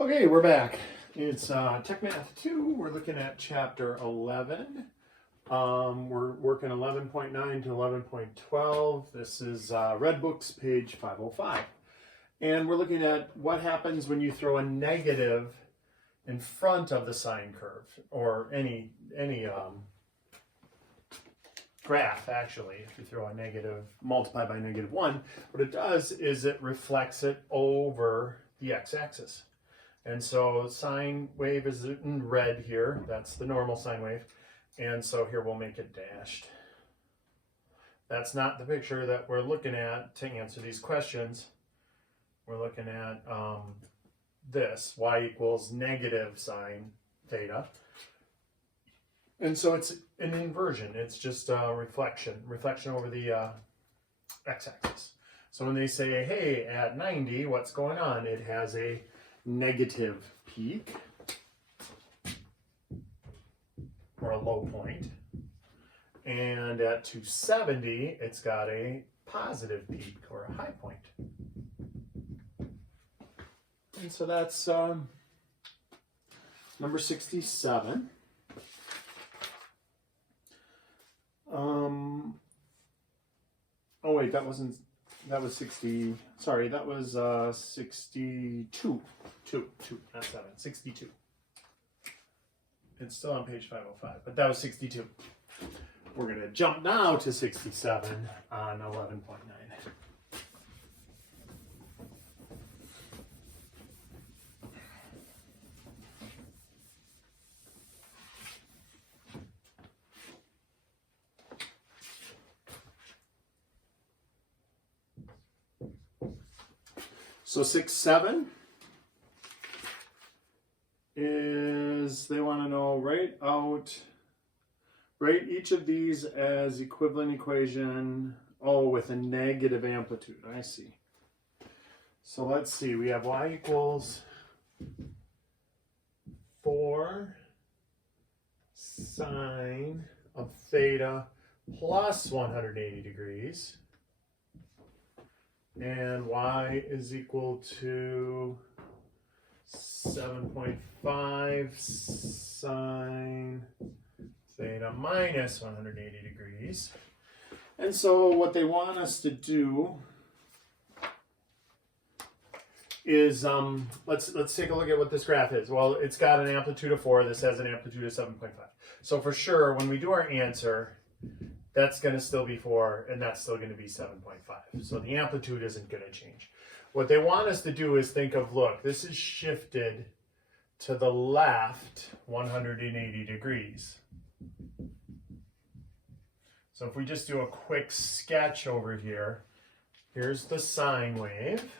Okay, we're back. It's Tech Math 2. We're looking at chapter 11. We're working 11.9 to 11.12. This is Red Books, page 505. And we're looking at what happens when you throw a negative in front of the sine curve, or any graph, actually. If you throw a negative multiplied by -1, what it does is it reflects it over the x-axis. And so sine wave is in red here. That's the normal sine wave. And so here we'll make it dashed. That's not the picture that we're looking at to answer these questions. We're looking at this, y equals negative sine theta. And so it's an inversion. It's just a reflection over the x-axis. So when they say, hey, at 90, what's going on? It has a negative peak, or a low point, and at 270 it's got a positive peak, or a high point. And so that's number 67. Oh wait, that was 60, sorry, that was 62, 2, not 7, 62. It's still on page 505, but that was 62. We're going to jump now to 67 on 11.9. So 6-7 is, they want to know, write each of these as equivalent equation, with a negative amplitude. I see. So let's see, we have y equals 4 sine of theta plus 180 degrees. And y is equal to 7.5 sine theta minus 180 degrees. And so what they want us to do is, let's take a look at what this graph is. Well, it's got an amplitude of 4. This has an amplitude of 7.5. So for sure, when we do our answer, that's going to still be 4, and that's still going to be 7.5. So the amplitude isn't going to change. What they want us to do is think of, look, this is shifted to the left 180 degrees. So if we just do a quick sketch over here, here's the sine wave.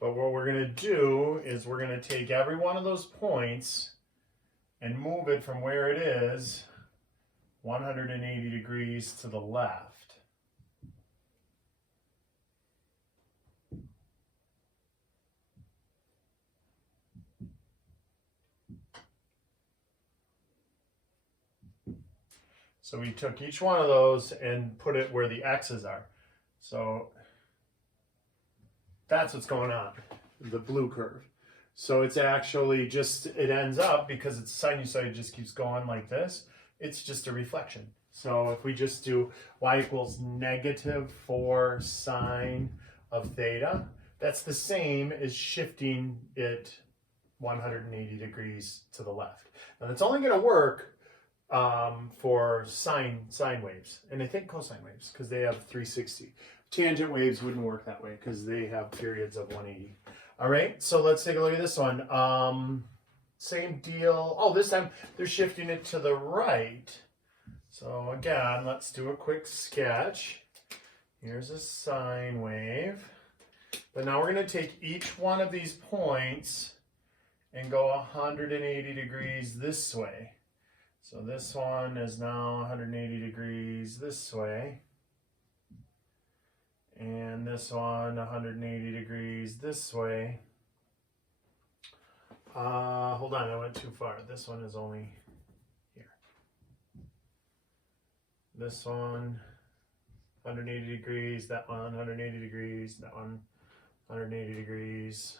But what we're going to do is we're going to take every one of those points and move it from where it is 180 degrees to the left. So we took each one of those and put it where the x's are. So that's what's going on, the blue curve. So it's actually just, it ends up, because its sinusoid just keeps going like this, it's just a reflection. So if we just do y equals negative 4 sine of theta, that's the same as shifting it 180 degrees to the left. Now that's only going to work for sine waves, and I think cosine waves, because they have 360. Tangent waves wouldn't work that way because they have periods of 180. All right, so let's take a look at this one. Same deal. Oh, this time they're shifting it to the right. So again, let's do a quick sketch. Here's a sine wave. But now we're going to take each one of these points and go 180 degrees this way. So this one is now 180 degrees this way. And this one 180 degrees this way. Hold on, I went too far. This one is only here. This one 180 degrees, that one 180 degrees, that one 180 degrees.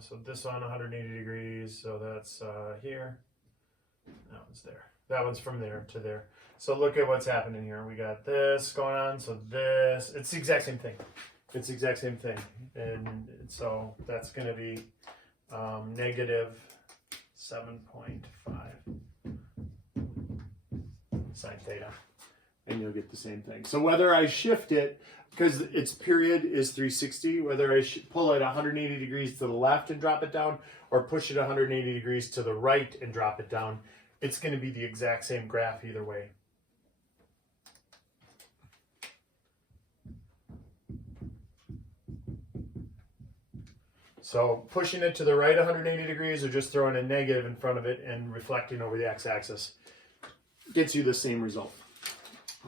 So this one 180 degrees, so that's here. That one's there. That one's from there to there. So look at what's happening here. We got this going on, so this, it's the exact same thing. It's the exact same thing. And so that's going to be negative 7.5 sine theta. And you'll get the same thing. So whether I shift it, because its period is 360, whether I pull it 180 degrees to the left and drop it down, or push it 180 degrees to the right and drop it down, it's going to be the exact same graph either way. So pushing it to the right 180 degrees or just throwing a negative in front of it and reflecting over the x-axis gets you the same result.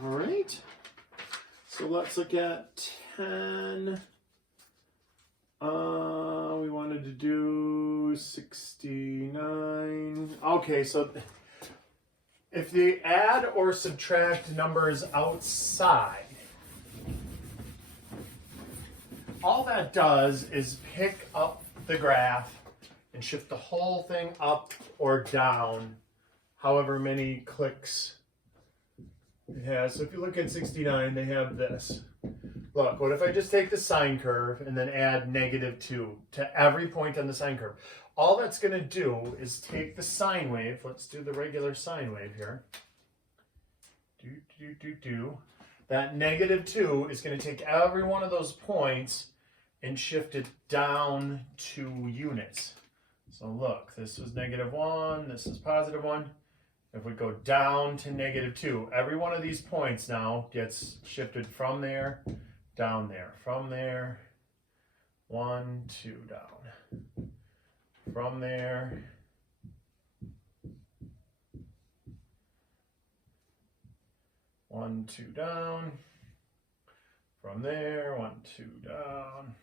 All right, so let's look at 10. We wanted to do 69. Okay, so if they add or subtract numbers outside, all that does is pick up the graph and shift the whole thing up or down, however many clicks it has. So if you look at 69, they have this. Look, what if I just take the sine curve and then add -2 to every point on the sine curve? All that's going to do is take the sine wave. Let's do the regular sine wave here. That -2 is going to take every one of those points and shift it down 2 units. So look, this was -1, this is +1. If we go down to -2, every one of these points now gets shifted from there, down there, from there, 1, 2, down. From there, one, 2, down. From there, 1, 2, down.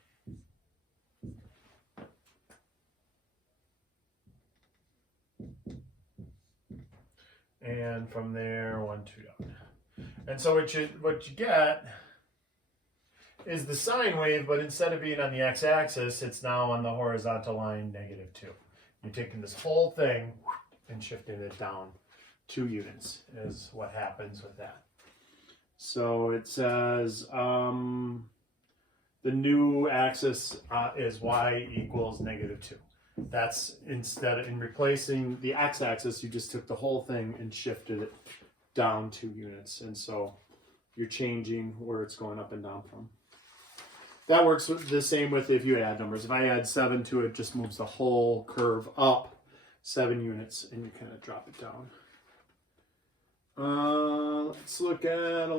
And from there, 1, 2, down. And so what you get is the sine wave, but instead of being on the x-axis, it's now on the horizontal line, -2. You're taking this whole thing and shifting it down 2 units is what happens with that. So it says the new axis is y equals -2. That's instead of in replacing the x-axis, you just took the whole thing and shifted it down 2 units. And so you're changing where it's going up and down from. That works the same with if you add numbers. If I add 7 to it, just moves the whole curve up 7 units and you kind of drop it down. Let's look at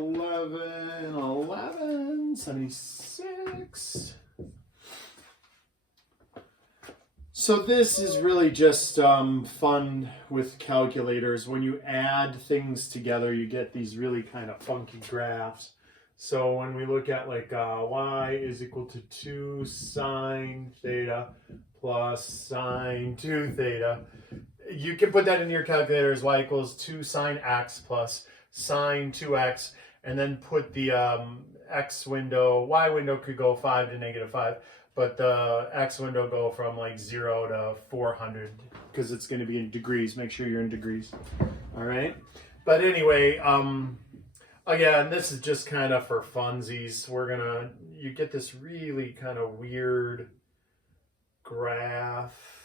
76. So this is really just fun with calculators. When you add things together, you get these really kind of funky graphs. So when we look at like y is equal to 2 sine theta plus sine 2 theta, you can put that in your calculator as y equals 2 sine x plus sine 2x, and then put the x window, y window could go 5 to -5, but the x window go from like 0 to 400 because it's going to be in degrees. Make sure you're in degrees. All right. But anyway, again, this is just kind of for funsies. You get this really kind of weird graph.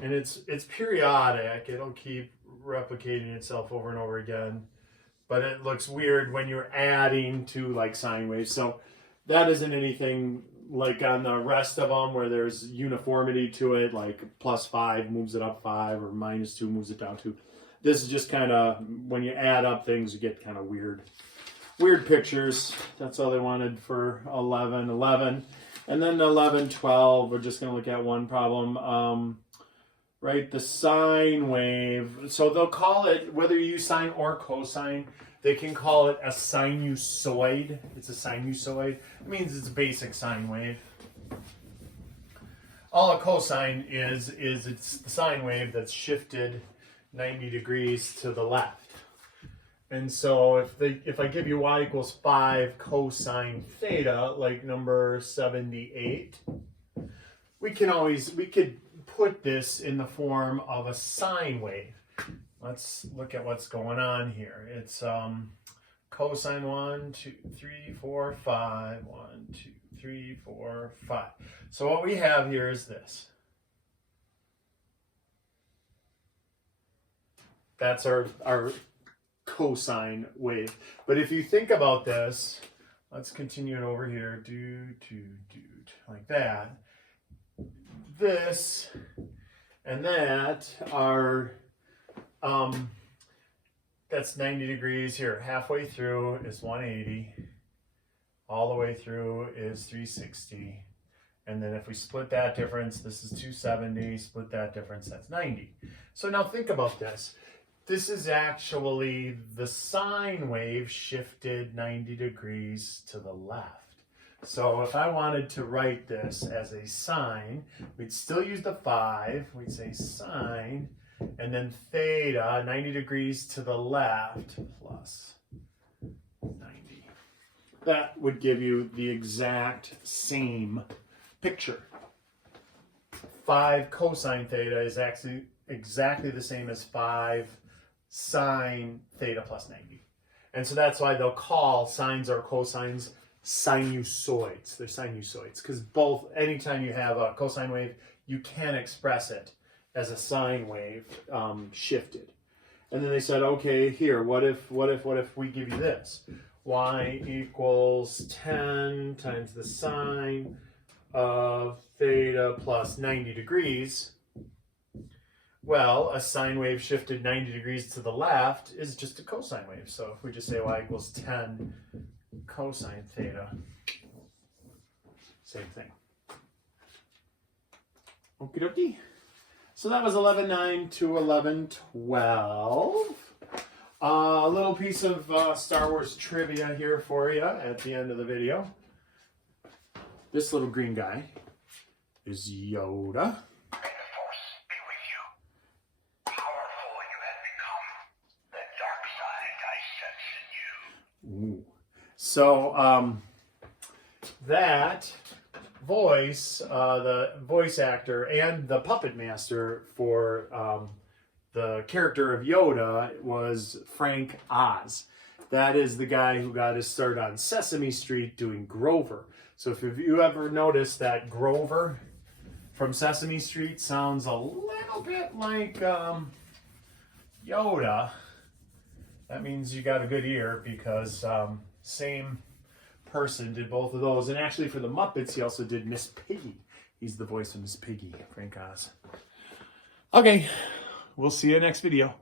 And it's periodic. It'll keep replicating itself over and over again. But it looks weird when you're adding to like sine waves. So that isn't anything like on the rest of them where there's uniformity to it, like +5 moves it up 5 or -2 moves it down 2. This is just kind of, when you add up things, you get kind of weird pictures. That's all they wanted for 11. And then 11-12, we're just going to look at one problem. Right, the sine wave. So they'll call it, whether you use sine or cosine, they can call it a sinusoid. It's a sinusoid. It means it's a basic sine wave. All a cosine is it's the sine wave that's shifted 90 degrees to the left. And so if I give you y equals 5 cosine theta, like number 78, we could put this in the form of a sine wave. Let's look at what's going on here. It's cosine 1, 2, 3, 4, 5. 1, 2, 3, 4, 5. So what we have here is this. That's our cosine wave. But if you think about this, let's continue it over here. Like that. This and that are, that's 90 degrees here. Halfway through is 180. All the way through is 360. And then if we split that difference, this is 270. Split that difference, that's 90. So now think about this. This is actually the sine wave shifted 90 degrees to the left. So if I wanted to write this as a sine, we'd still use the 5. We'd say sine, and then theta, 90 degrees to the left, plus 90. That would give you the exact same picture. 5 cosine theta is actually exactly the same as 5 sine theta plus 90. And so that's why they'll call sines or cosines sinusoids. They're sinusoids because both, anytime you have a cosine wave, you can express it as a sine wave shifted. And then they said, okay, here, what if we give you this? Y equals 10 times the sine of theta plus 90 degrees. Well, a sine wave shifted 90 degrees to the left is just a cosine wave. So if we just say y equals 10 cosine theta, same thing. Okie dokie. So that was 11.9 to 11.12. A little piece of Star Wars trivia here for you at the end of the video. This little green guy is Yoda. Ooh. So that voice, the voice actor and the puppet master for the character of Yoda was Frank Oz. That is the guy who got his start on Sesame Street doing Grover. So if you ever noticed that Grover from Sesame Street sounds a little bit like Yoda, that means you got a good ear because same person did both of those. And actually for the Muppets, he also did Miss Piggy. He's the voice of Miss Piggy, Frank Oz. Okay, we'll see you next video.